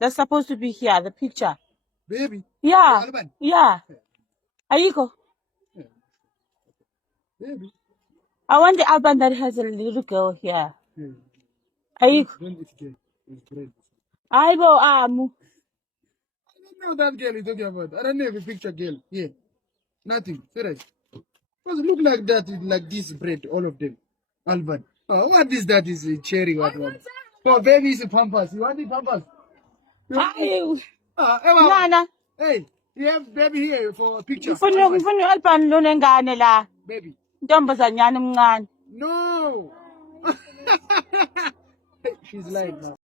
That's supposed to be here, the picture. Baby. Yeah. Albany. Yeah. Ayiko. Baby. I want the album that has a little girl here. Ayiko. Don't eat cake. It's bread. Aibo amu. I don't know that girl you're talking about. I don't know if a picture girl. Yeah. Nothing. Serious. Because it look like that, like this bread, all of them. Albany. Oh, what is that? Is a cherry? What one? For baby is a pampers. You want the pampers? Ayu. Emma. Nana. Hey, you have baby here for a picture. Ngifuna album lo nengane la. Baby. Ntombazanyana emncane. No. She's lying now.